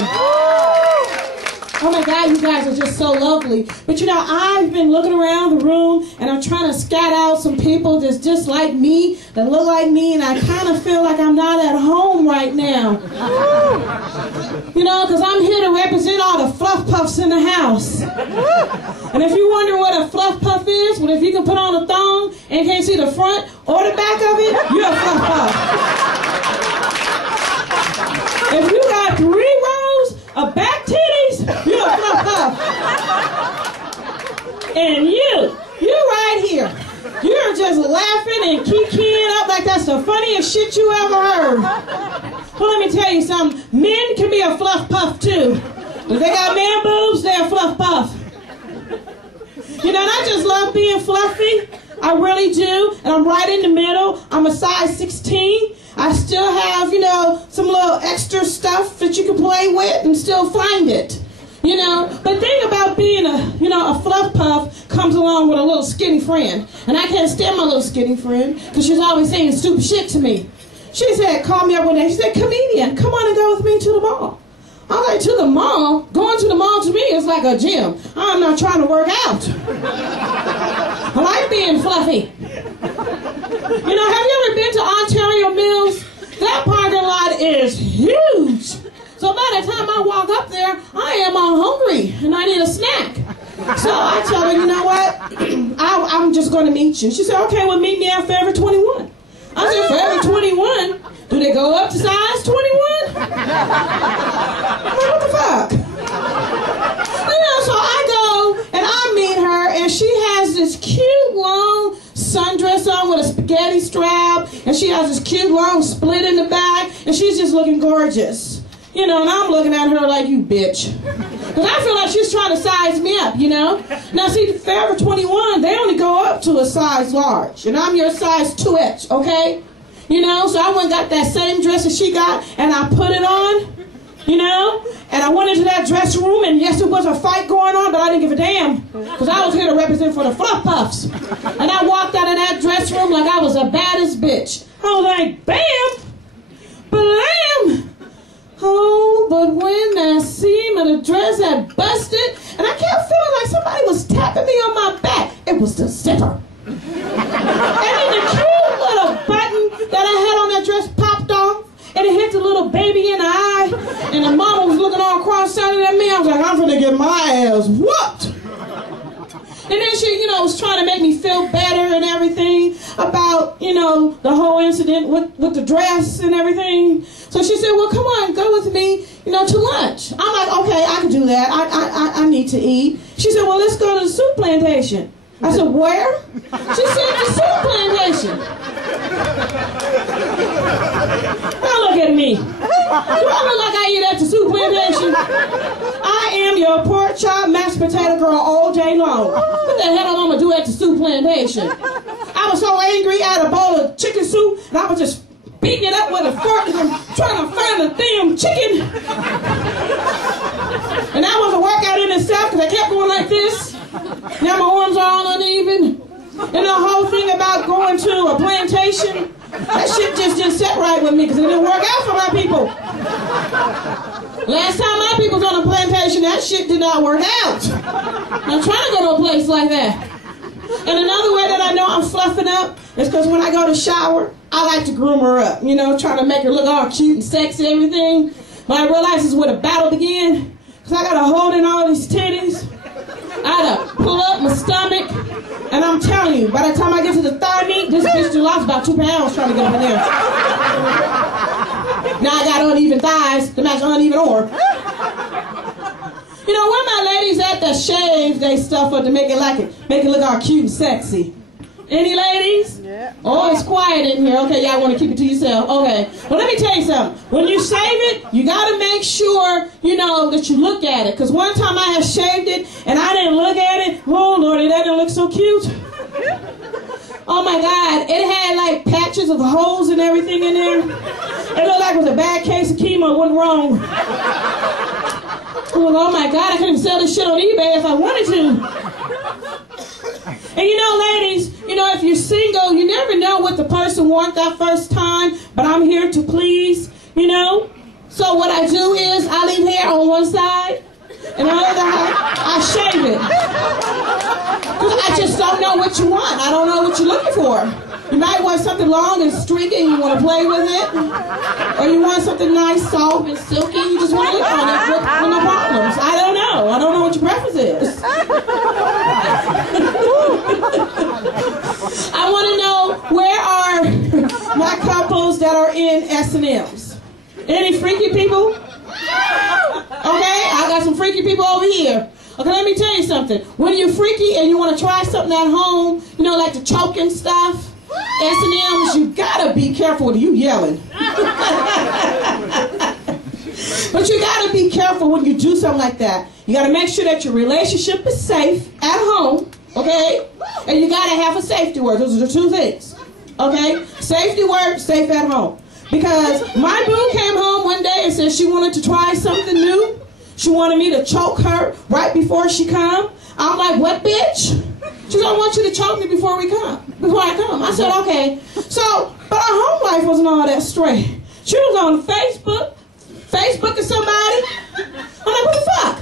Kymedienne. Oh my God, you guys are just so lovely. But you know, I've been looking around the room and I'm trying to scout out some people that's just like me, that look like me, and I kind of feel like I'm not at home right now. You know, because I'm here to represent all the fluff puffs in the house. And if you wonder what a fluff puff is, well, if you can put on a thong and can't see the front or the back of it, you're a fluff puff. If you got 3 rows of back titties, you're a fluff puff. And you're right here. You're just laughing and kikiing up like that's the funniest shit you ever heard. Well, let me tell you something. Men can be a fluff puff too. If they got man boobs, they're a fluff puff. You know, and I just love being fluffy. I really do. And I'm right in the middle. I'm a size 16. I still have, you know, some little extra stuff that you can play with and still find it. You know, but the thing about being a fluff puff comes along with a little skinny friend. And I can't stand my little skinny friend because she's always saying stupid shit to me. She said, called me up one day, she said, "Kymedienne, come on and go with me to the mall." I was like, to the mall? Going to the mall to me is like a gym. I'm not trying to work out. I like being fluffy. You know, have you ever been to Ontario Mills? That parking lot is huge. So by the time I walk up there, I am all hungry and I need a snack. So I tell her, you know what? I'm just going to meet you. She said, okay, well, meet me at Forever 21. I said, Forever 21? Do they go up to size 21? What the fuck? You know, so I go and I meet her and she has this cute long sundress on with a spaghetti strap and she has this cute long split in the back and she's just looking gorgeous. You know, and I'm looking at her like, you bitch. Because I feel like she's trying to size me up, you know. Now, see, Forever 21, they only go up to a size large. And I'm your size 2X, okay? You know, so I went and got that same dress that she got, and I put it on, you know. And I went into that dress room, and yes, there was a fight going on, but I didn't give a damn. Because I was here to represent for the fluff puffs. And I walked out of that dress room like I was the baddest bitch. I was like, bam, blam. Oh, but when that seam of the dress had busted, and I kept feeling like somebody was tapping me on my back, it was the zipper. And then the cute little button that I had on that dress popped off, and it hit the little baby in the eye, and the mama was looking all cross-eyed at me. I was like, I'm gonna get my ass whooped. And then she, you know, was trying to make me feel better and everything about, you know, the whole incident with the dress and everything. So she said, well, come on, go with me, you know, to lunch. I'm like, okay, I can do that. I need to eat. She said, well, let's go to the soup plantation. I said, where? She said, the soup plantation. Now look at me. Do I look like I eat at the soup plantation? I am your pork chop mashed potato girl all day long. What the hell am I going to do at the soup plantation? I was so angry. I had a bowl of chicken soup, and I was just beating it up with a fork and trying to find the damn chicken. And that was a workout in itself because I kept going like this. Now my arms are all uneven. And the whole thing about going to a plantation, that shit just didn't set right with me because it didn't work out for my people. Last time my people was on a plantation, that shit did not work out. I'm trying to go to a place like that. And another way that I know I'm fluffing up is because when I go to shower, I like to groom her up, you know, trying to make her look all cute and sexy and everything. But I realize this is where the battle began because I got to hold in all these titties. I had to pull up my stomach. And I'm telling you, by the time I get to the thigh meat, this bitch just lost about 2 pounds trying to get up in there. Now I got uneven thighs to match uneven arm. You know, where my ladies at that shave they stuff up to make it look all cute and sexy? Any ladies? Yeah. Oh, it's quiet in here. Okay, y'all want to keep it to yourself. Okay. Well, let me tell you something. When you shave it, you got to make sure, you know, that you look at it. Because one time I had shaved it, and I didn't look at it. Oh, Lordy, that didn't look so cute. Oh, my God. It had, like, patches of holes and everything in there. It looked like it was a bad case of chemo. Went wrong. Oh, my God. I couldn't sell this shit on eBay if I wanted to. And you know, ladies, you know, if you're single, you never know what the person wants that first time, but I'm here to please, you know. So what I do is I leave hair on one side, and on the other side, I shave it. Because I just don't know what you want. I don't know what you're looking for. You might want something long and streaky and you want to play with it. Or you want something nice, soft, and silky. You just want to look on it with no problems. I don't know. I don't know what your preference is. I want to know, where are my couples that are in S&Ms? Any freaky people? Okay, I got some freaky people over here. Okay, let me tell you something. When you're freaky and you want to try something at home, you know, like the choking stuff, S&Ms, you gotta be careful with you yelling. But you gotta be careful when you do something like that. You gotta make sure that your relationship is safe at home, okay? And you gotta have a safety word. Those are the two things, okay? Safety word, safe at home. Because my boo came home one day and said she wanted to try something new. She wanted me to choke her right before she come. I'm like, what, bitch? She said, I want you to choke me before I come. I said, okay. So, but our home life wasn't all that straight. She was on Facebooking somebody. I'm like, what the fuck?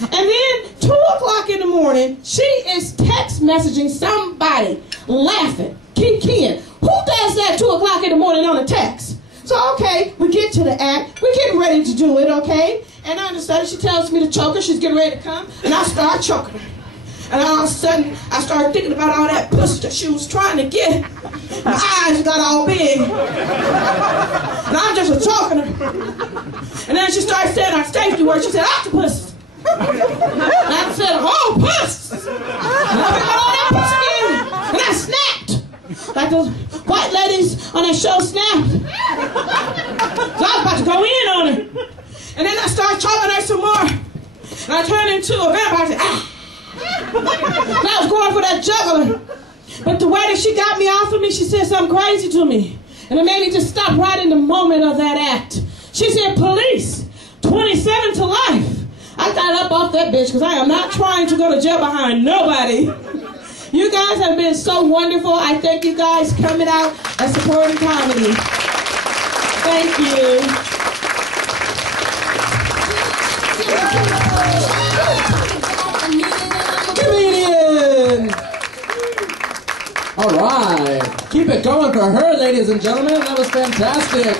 And then 2 o'clock in the morning, she is text messaging somebody, laughing, Kymedienne. Who does that 2 o'clock in the morning on a text? So, okay, we get to the act. We're getting ready to do it, okay? And all of a sudden, she tells me to choke her. She's getting ready to come. And I start choking her. And all of a sudden, I started thinking about all that pussy that she was trying to get. My eyes got all big. And I'm just choking her. And then she started saying our safety word. She said, octopus. And I said, oh, puss. And I picked up all that pussy again. And I snapped. Like those white ladies on that show snapped. So I was about to go in on her. And then I started choking her some more. And I turned into a vampire. I said, ah. And I was going for that juggler. But the way that she got me off of me, she said something crazy to me. And it made me just stop right in the moment of that act. She said, police, 27 to life. I got up off that bitch because I am not trying to go to jail behind nobody. You guys have been so wonderful. I thank you guys coming out and supporting comedy. Thank you. Kymedienne! All right. Keep it going for her, ladies and gentlemen. That was fantastic.